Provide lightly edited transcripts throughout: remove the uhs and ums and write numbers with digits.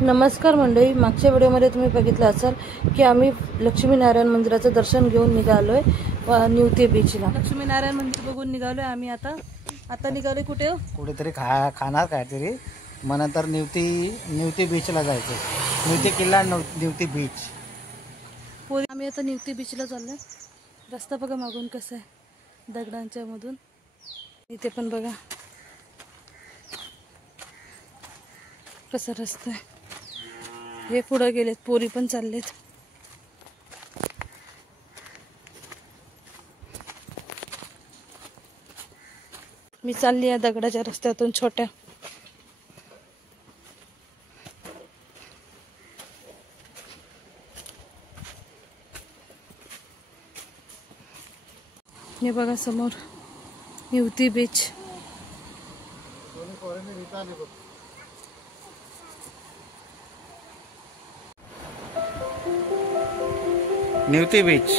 नमस्कार मंडळी, मागच्या व्हिडिओमध्ये तुम्ही बघितलं असाल की आम्ही लक्ष्मीनारायण मंदिराचं दर्शन घेऊन निघालोय निवती बीचला। लक्ष्मीनारायण मंदिर बघून निघालोय आम्ही। आता निघालोय कुठे? कुठेतरी खाणार काहीतरी, मग नंतर निवती बीचला जायचं। निवती किल्ला, निवती बीच। आम्ही आता निवती बीचला चाललोय। रस्ता बघा मागून कसा आहे, दगडांच्या मधून। इथे पण बघा कसा रस्ता आहे। हे पुढे गेलेत, पोरी पण चाललेत। मी चालली आहे दगडाच्या रस्त्यातून छोट्या। हे बघा समोर निवती बीच। निवती बीच।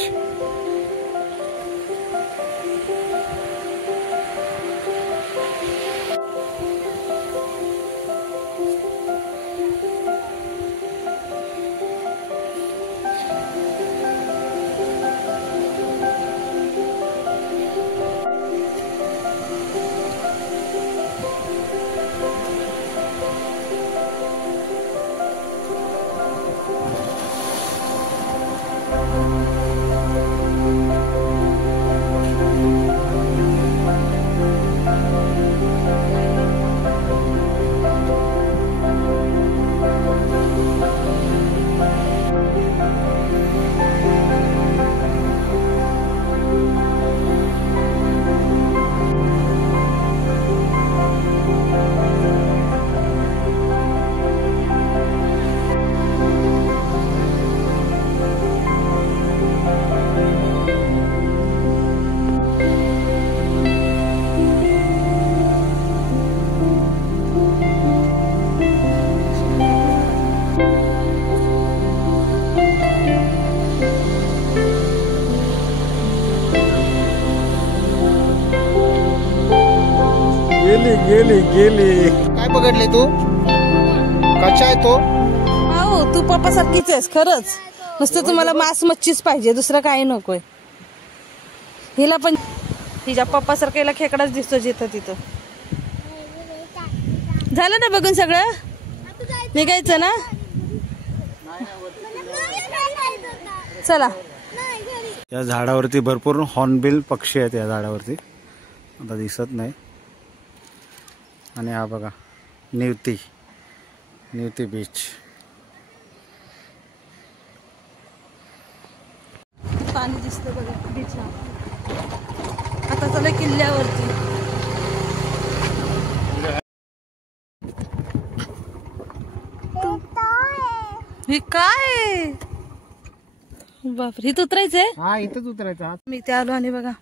गेली काय पकडले तू? कशा आहे तो? हो, तू पप्पा सारखीच आहेस खरंच। नुसतं तुम्हाला मांस मच्छीच पाहिजे, दुसरं काही नकोय। हिला पण तिच्या पप्पा सारख्याला खेकडाच दिसतो जिथं तिथं। झालं ना बघून सगळं? निघायचं ना? चला। या झाडावरती भरपूर हॉर्नबिल पक्षी आहेत। या झाडावरती आता दिसत नाही। आणि हा बघा निवती बीच। पाणी दिसतं बघा बीचला। आता चालू किल्ल्यावरती। हे काय? बापरे, इथं उतरायचंय? हा, इथंच उतरायचं। मी ते आलो आणि बघा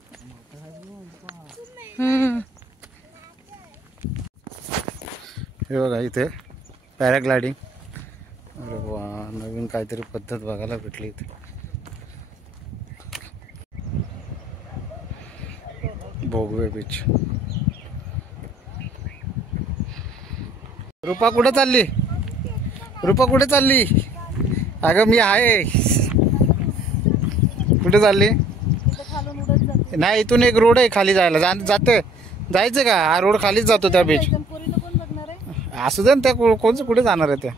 हे बघा इथे पॅराग्लायडिंग। अरे वा, नवीन काहीतरी पद्धत बघायला भेटली इथे। भोगवे बीच। रूपा कुठे चालली? रूपा कुठे चालली? अगं मी आहे। कुठे चालली? नाही, इथून एक रोड आहे खाली जायला। जायचं का? हा रोड खालीच जातो त्या बीच। असू दे ना, त्या कोणचं कुठे जाणार आहे त्या?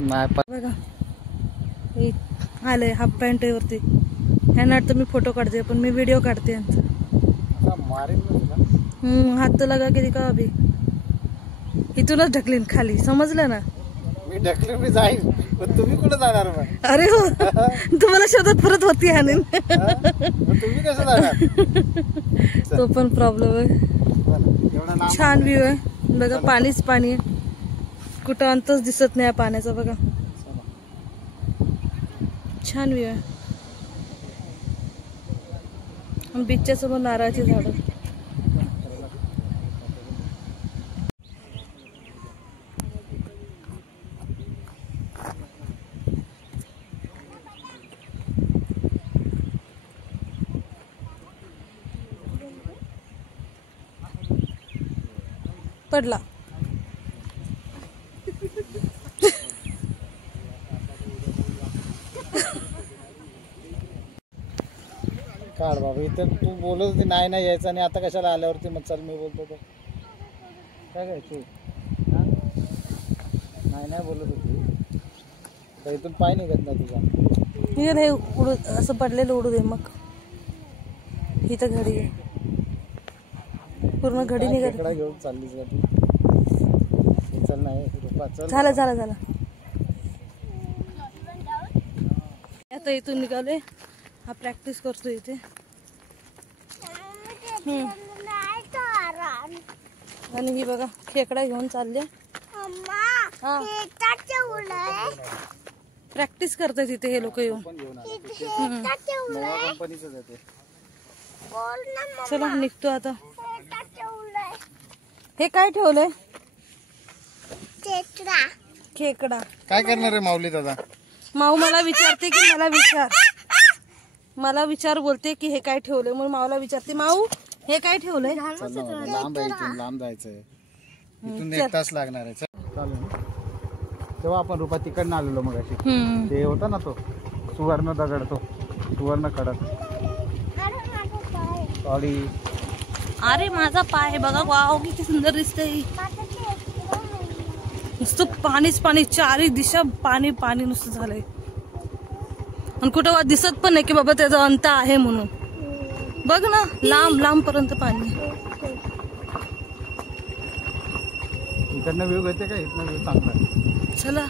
नाही बघा आलंय हाफ पॅन्ट वरती। ह्यांना तर मी फोटो काढते, पण मी व्हिडिओ काढते यांचा। हात तो लगा के दिखा अभी। इथूनच ढकलीन खाली, समजलं ना? मी ढकलून मी जाईन, पण तुम्ही कुठे जाणार मग? अरे हो, तुम्हाला शोधत परत होती हानीन। तुम्ही कसं जाणार? तो पण प्रॉब्लेम आहे। छान व्ह्यू आहे बघा, पाणीच पाणी आहे। कुठं अंतच दिसत नाही पाण्याचा बघा। छान व्ह्यू आहे। बीचच्या समोर नारळाची झाडं। पडला. काढ बाबा. इथं तू बोलत होती नाही नाही यायचं आणि आता कशाला आल्यावरती मग चल मी बोलतो तर काय घ्यायची. नाही नाही बोलत होती तर इथून पाय निघत नाही तुझा. हे उडू असं पडलेलं उडू दे. मग इथं घडी आहे पूर्ण घडी निघत. इकडे घेऊन चाललीस का तू. चल नाही रुपा चल. झालं झालं झालं. आता इथून निघाले. हा प्रॅक्टिस करतो इथे. आणि ही बघा खेकडा घेऊन चालले. प्रॅक्टिस करतात इथे हे लोक येऊन. चला निघतो आता. हे काय ठेवलंय. खेकडा. काय करणार आहे माऊली दादा. माऊ मला विचारते की मला विचार बोलते की हे काय ठेवलंय. म्हणून माऊला विचारते माऊ हे काय ठेवलंय. लांब आहे इथून. लांब जायचंय. इथून 1 तास लागणार आहे. चालेल. तेव्हा आपण रुपा तिकडनं आलेलो मग अशी ते होता ना तो सुवर्ण दगड. तो सुवर्ण खडक. सॉरी. अरे माझा पाय बघा. वाव किती सुंदर दिसतंय. नुसतं पाणीच पाणी. चारी दिशा पाणी पाणी नुसतं झालंय. आणि कुठं दिसत पण नाही की बाबा त्याचा अंत आहे म्हणून. बघ ना लांब लांब पर्यंत पाणी. इकडनं व्ह्यू घेते का. इथनं व्ह्यू चांगला. चला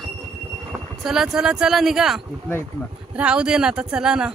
चला चला चला निघा. इथनं राहू दे ना आता. चला ना.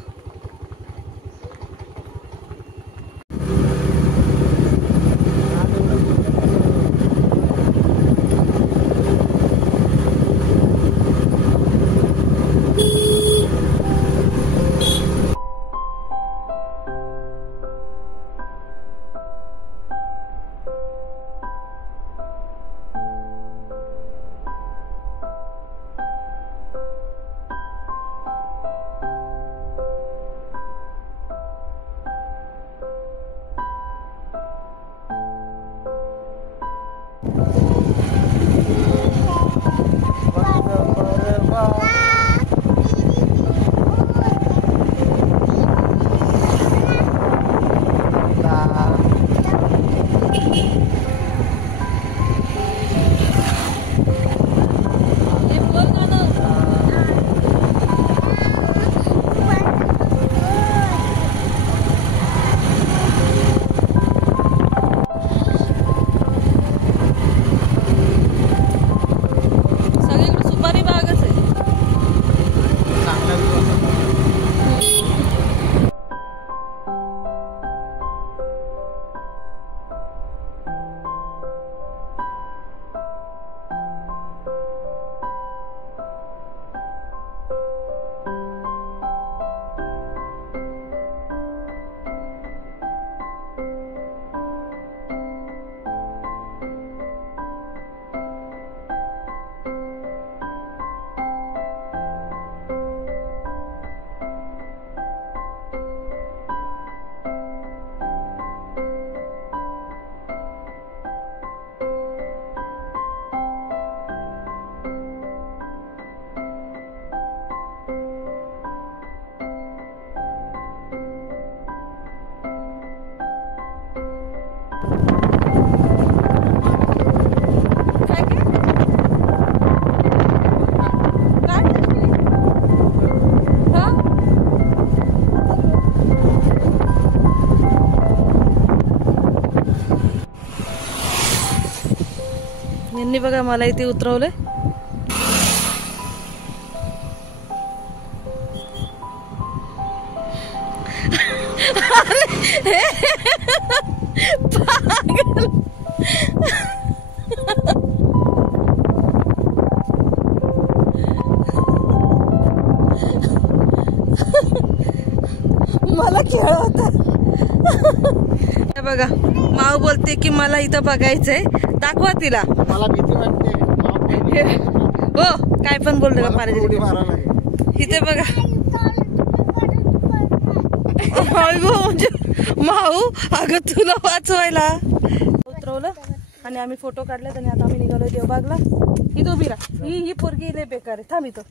यांनी बघा मला इथे उतरवलंय. मला खेळ होता. बघा माऊ बोलते की मला इथं बघायचंय. दाखवा तिला. मला भीती वाटते. हो काय पण बोलते का पाण्याची. इथे बघा म्हणजे माऊ अगं तुला वाचवायला उतरवलं. आणि आम्ही फोटो काढलेत आणि आता आम्ही निघालोय देवबागला. इथं उभी राहा, ही पोरगी लय बेकार आहे, थांब इथं.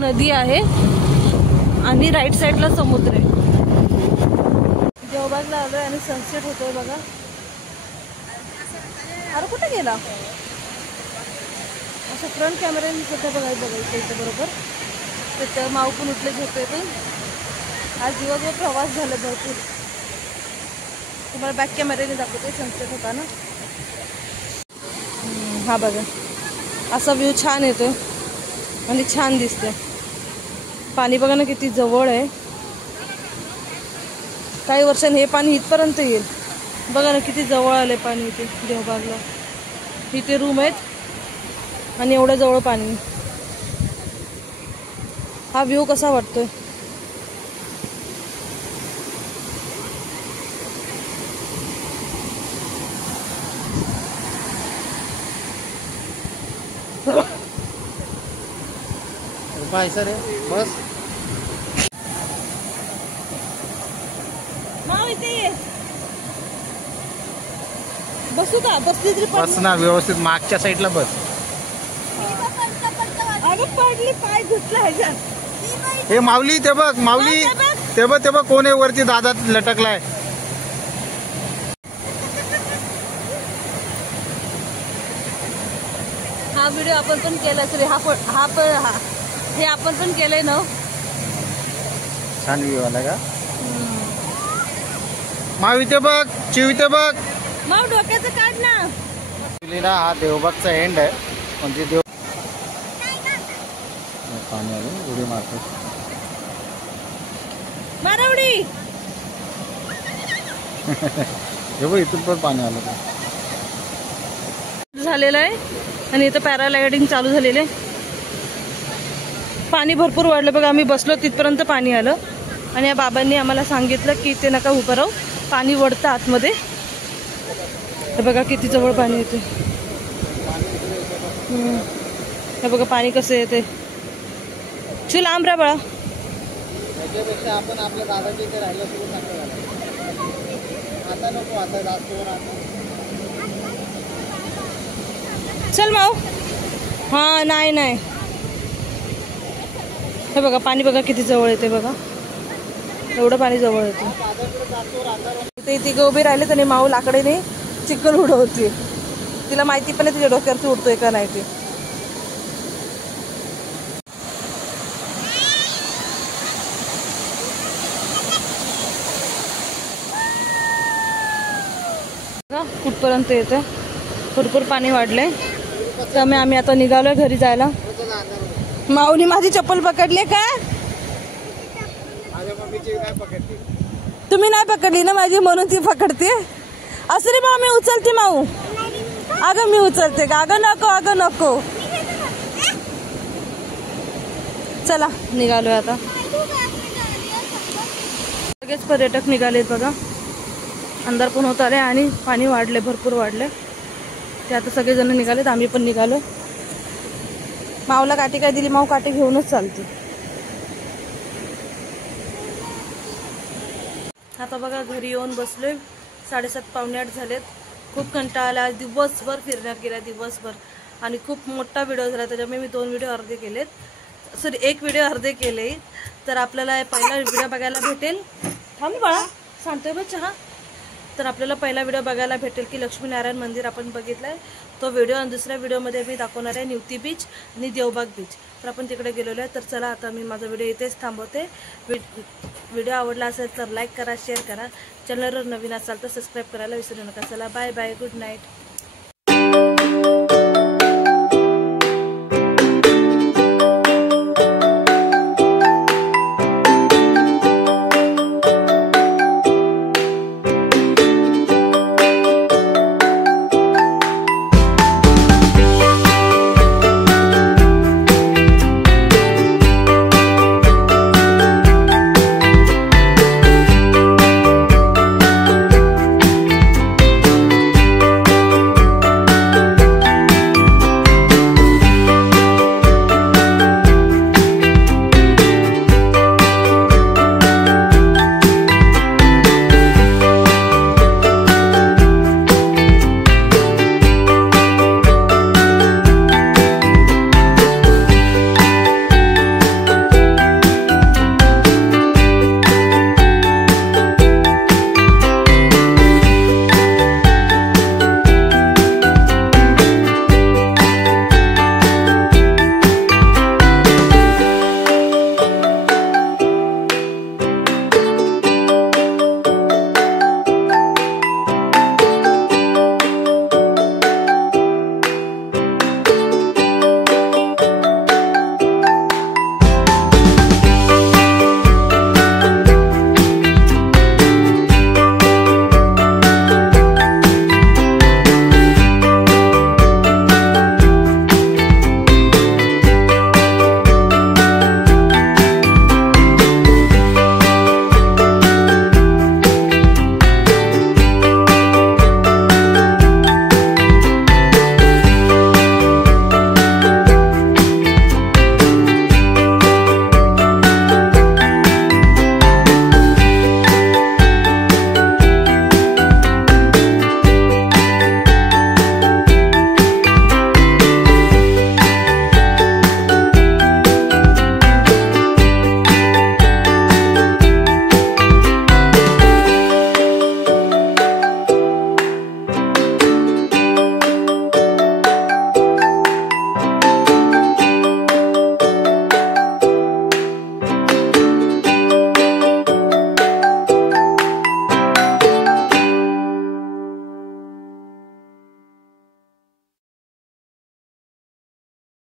नदी आहे आणि राईट साईडला समुद्र आहे. देवबागला आलोय आणि सनसेट होतोय बघा. अरे कुठे गेला असं फ्रंट कॅमेऱ्याने सध्या बघायचं इथे बरोबर. तर माऊ पण उठले झोपे पण. आज दिवसभर प्रवास झाला भरपूर. तुम्हाला बॅक कॅमेऱ्याने दाखवते सनसेट होता ना. हा बघा असा व्ह्यू छान येतो आणि छान दिसते. पाणी बघा ना किती जवळ आहे. काही वर्षांनी हे पाणी इथपर्यंत येईल. बघा ना किती जवळ आले पाणी इथे देवबागला. इथे रूम आहेत आणि एवढं जवळ पाणी. हा व्ह्यू कसा वाटतोय. सर बस बसू का. बसली तरी बस ना व्यवस्थित मागच्या साईडला बस. अगं पडली पाय घुसला ह्याच्यात. हे माऊली ते बघ माऊली ते बघ कोण आहे वरती दादा लटकलाय. हा व्हिडिओ आपण पण केला तरी हे आपण पण केलंय ना. छान व्ह्यू आला का. माऊ इथे बघ चिव इथे बघ. माऊ डोक्याचं काढ ना. हा देवबागचा एंड आहे म्हणजे देव पाणी आलं उडी मारतो. मारवडी हे बघ इथून पण पाणी आलं झालेलं आहे आणि इथं पॅराग्लायडिंग चालू झालेलं आहे. पाणी भरपूर वाढलं बघा. आम्ही बसलो तिथपर्यंत पाणी आलं आणि या बाबांनी आम्हाला सांगितलं की ते नका उभं राहू पाणी वळतं आतमध्ये. हे बघा किती जवळ पाणी येते. हे बघा पाणी कसं येते. चल लांब रा बाळा. त्याच्यापेक्षा आपण आपल्या दादाच्या इथे राहिलं सुरू नका. आता नको, आता जास्त वर आता. चल माऊ. हा नाही नाही. हे बघा पाणी बघा किती जवळ येते बघा. एवढं पाणी जवळ येते. ते तिघं उभी राहिले आणि माऊ लाकडेने चिखल उडवते. तिला माहिती पण आहे तिच्या डोक्यावरती उडतोय का नाही ते. कुठपर्यंत येते. भरपूर पाणी वाढलंय. त्यामुळे आम्ही आता निघालोय घरी जायला. माऊनी माझी चप्पल पकडली का. तुम्ही नाही पकडली ना माझी, म्हणून ती पकडते. असं रे माऊ मी उचलते. माऊ अगं मी उचलते का. अगं नको, अगं नको. चला निघालोय आता. सगळेच पर्यटक निघालेत बघा. अंधार पण होत आले आणि पाणी वाढले, भरपूर वाढले. ते आता सगळेजण निघालेत. आम्ही पण निघालो. माऊला काठी काय दिली. माऊ काठी घेऊनच चालते. आता बघा घरी येऊन बसलोय. 7:30 पावणे 8 झालेत. खूप कंटाळा आला. दिवसभर फिरण्यात गेला, दिवसभर. आणि खूप मोठा व्हिडिओ झाला. त्याच्यामुळे मी 2 व्हिडिओ अर्धे केलेत. सॉरी 1 व्हिडिओ अर्धे केले. तर आपल्याला पहिला व्हिडिओ बघायला भेटेल. थांब बाळा सांगतोय बघ चहा. तर आपल्याला पहिला व्हिडिओ बघायला भेटेल की लक्ष्मीनारायण मंदिर आपण बघितलंय तो व्हिडिओ. आणि दुसऱ्या व्हिडिओमध्ये मी दाखवणार आहे निवती बीच आणि देवबाग बीच. तर आपण तिकडे गेलेलो आहे. तर चला आता मी माझा व्हिडिओ इथेच थांबवते. व्हिडिओ आवडला असेल तर लाईक करा, शेअर करा. चॅनलवर नवीन असाल तर सबस्क्राईब करायला विसरू नका. चला बाय बाय, गुड नाईट.